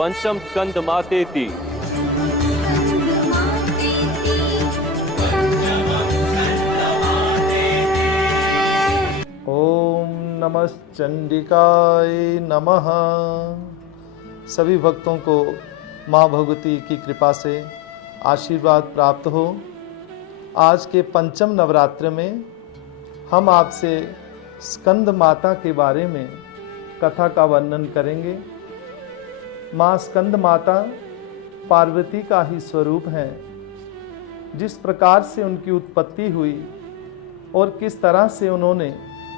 पंचम स्कंद मातेति। ओम नमः चंडिकाय नमः। सभी भक्तों को माँ भगवती की कृपा से आशीर्वाद प्राप्त हो। आज के पंचम नवरात्र में हम आपसे स्कंद माता के बारे में कथा का वर्णन करेंगे। माँ स्कंद माता पार्वती का ही स्वरूप है। जिस प्रकार से उनकी उत्पत्ति हुई और किस तरह से उन्होंने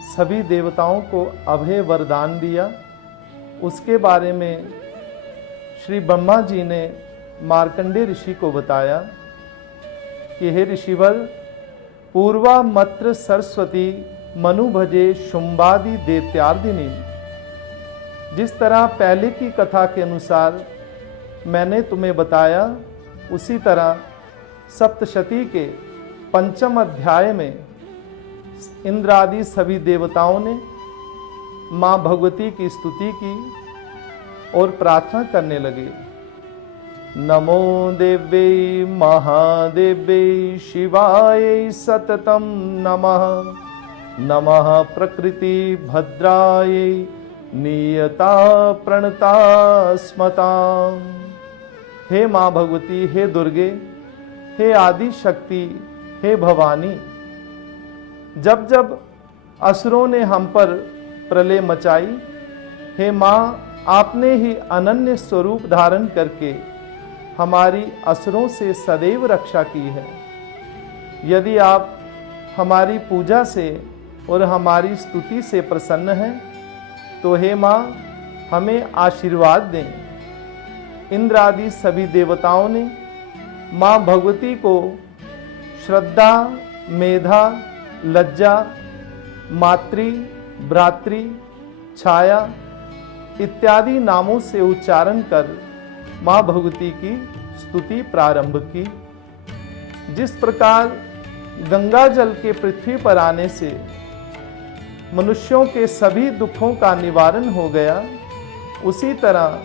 सभी देवताओं को अभय वरदान दिया, उसके बारे में श्री ब्रह्मा जी ने मार्कंडेय ऋषि को बताया कि हे ऋषिवर, पूर्वा मत्र सरस्वती मनु भजे शुंभादि दैत्यार्दिनी। जिस तरह पहले की कथा के अनुसार मैंने तुम्हें बताया, उसी तरह सप्तशती के पंचम अध्याय में इंद्र आदि सभी देवताओं ने माँ भगवती की स्तुति की और प्रार्थना करने लगे। नमो देव्यै महादेव्यै शिवाय सततम नमः। नमः प्रकृति भद्राय नियता प्रणता स्मताम्। हे माँ भगवती, हे दुर्गे, हे आदि शक्ति, हे भवानी, जब जब असुरों ने हम पर प्रलय मचाई, हे माँ, आपने ही अनन्य स्वरूप धारण करके हमारी असुरों से सदैव रक्षा की है। यदि आप हमारी पूजा से और हमारी स्तुति से प्रसन्न हैं, तो हे माँ, हमें आशीर्वाद दें। इंद्र आदि सभी देवताओं ने माँ भगवती को श्रद्धा, मेधा, लज्जा, मातृ, भ्रातृ, छाया इत्यादि नामों से उच्चारण कर माँ भगवती की स्तुति प्रारंभ की। जिस प्रकार गंगा जल के पृथ्वी पर आने से मनुष्यों के सभी दुखों का निवारण हो गया, उसी तरह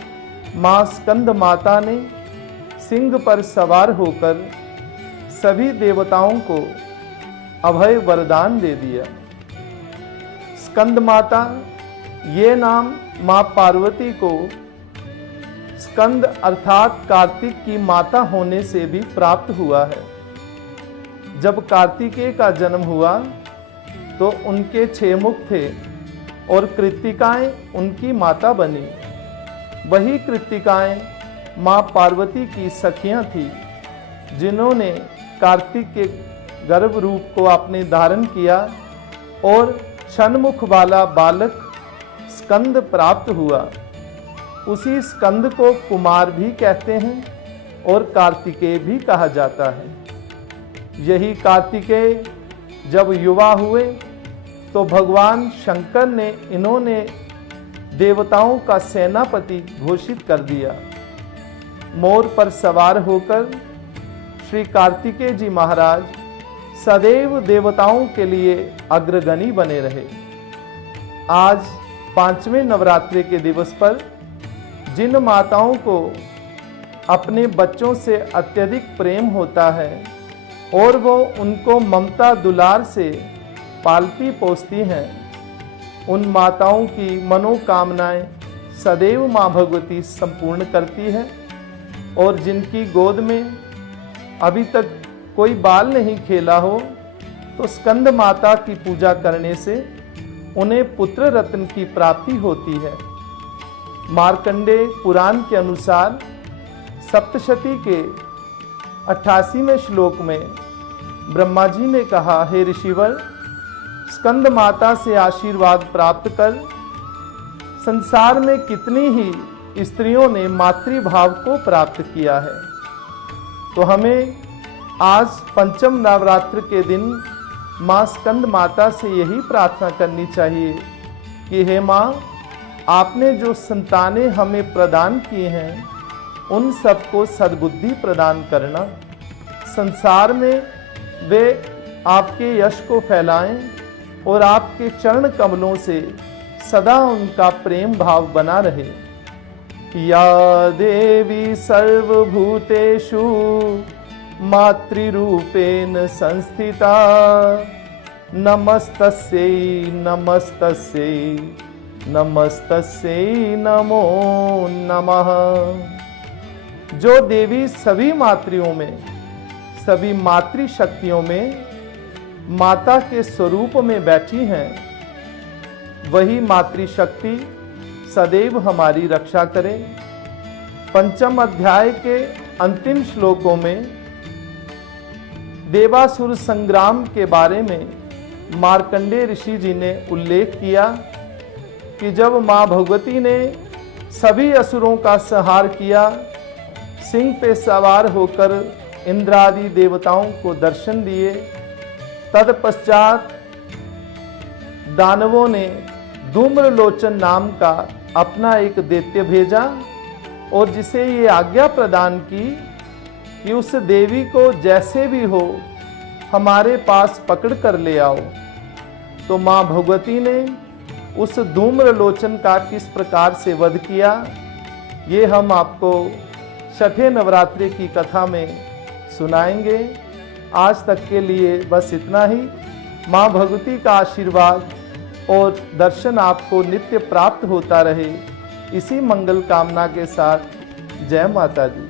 माँ स्कंद माता ने सिंह पर सवार होकर सभी देवताओं को अभय वरदान दे दिया। स्कंद माता, ये नाम माँ पार्वती को स्कंद अर्थात कार्तिक की माता होने से भी प्राप्त हुआ है। जब कार्तिकेय का जन्म हुआ तो उनके 6 मुख थे और कृत्तिकाएं उनकी माता बनी। वही कृत्तिकाएं माँ पार्वती की सखियां थी, जिन्होंने कार्तिक के गर्भ रूप को आपने धारण किया और षण्मुख वाला बालक स्कंद प्राप्त हुआ। उसी स्कंद को कुमार भी कहते हैं और कार्तिकेय भी कहा जाता है। यही कार्तिकेय जब युवा हुए तो भगवान शंकर ने इन्होंने देवताओं का सेनापति घोषित कर दिया। मोर पर सवार होकर श्री कार्तिकेय जी महाराज सदैव देवताओं के लिए अग्रगणी बने रहे। आज 5वें नवरात्रि के दिवस पर जिन माताओं को अपने बच्चों से अत्यधिक प्रेम होता है और वो उनको ममता दुलार से पालती पोसती हैं, उन माताओं की मनोकामनाएं सदैव माँ भगवती संपूर्ण करती है। और जिनकी गोद में अभी तक कोई बाल नहीं खेला हो, तो स्कंद माता की पूजा करने से उन्हें पुत्र रत्न की प्राप्ति होती है। मार्कंडेय पुराण के अनुसार सप्तशती के 88वें श्लोक में ब्रह्मा जी ने कहा, हे ऋषिवर, स्कंद माता से आशीर्वाद प्राप्त कर संसार में कितनी ही स्त्रियों ने मातृभाव को प्राप्त किया है। तो हमें आज पंचम नवरात्र के दिन माँ स्कंद माता से यही प्रार्थना करनी चाहिए कि हे माँ, आपने जो संतानें हमें प्रदान की हैं, उन सबको सद्बुद्धि प्रदान करना। संसार में वे आपके यश को फैलाएं और आपके चरण कमलों से सदा उनका प्रेम भाव बना रहे। या देवी सर्वभूतेषु मातृरूपेण संस्थिता नमस्तस्यै नमस्तस्यै नमस्तस्यै नमो नमः। जो देवी सभी मातृयों में, सभी मातृशक्तियों में माता के स्वरूप में बैठी हैं, वही मातृशक्ति सदैव हमारी रक्षा करे। पंचम अध्याय के अंतिम श्लोकों में देवासुर संग्राम के बारे में मार्कंडेय ऋषि जी ने उल्लेख किया कि जब मां भगवती ने सभी असुरों का संहार किया, सिंह पे सवार होकर इंद्रादि देवताओं को दर्शन दिए, तत्पश्चात दानवों ने धूम्रलोचन नाम का अपना एक दैत्य भेजा और जिसे ये आज्ञा प्रदान की कि उस देवी को जैसे भी हो हमारे पास पकड़ कर ले आओ। तो मां भगवती ने उस धूम्रलोचन का किस प्रकार से वध किया, ये हम आपको छठे नवरात्रि की कथा में सुनाएंगे। आज तक के लिए बस इतना ही। मां भगवती का आशीर्वाद और दर्शन आपको नित्य प्राप्त होता रहे, इसी मंगल कामना के साथ जय माता दी।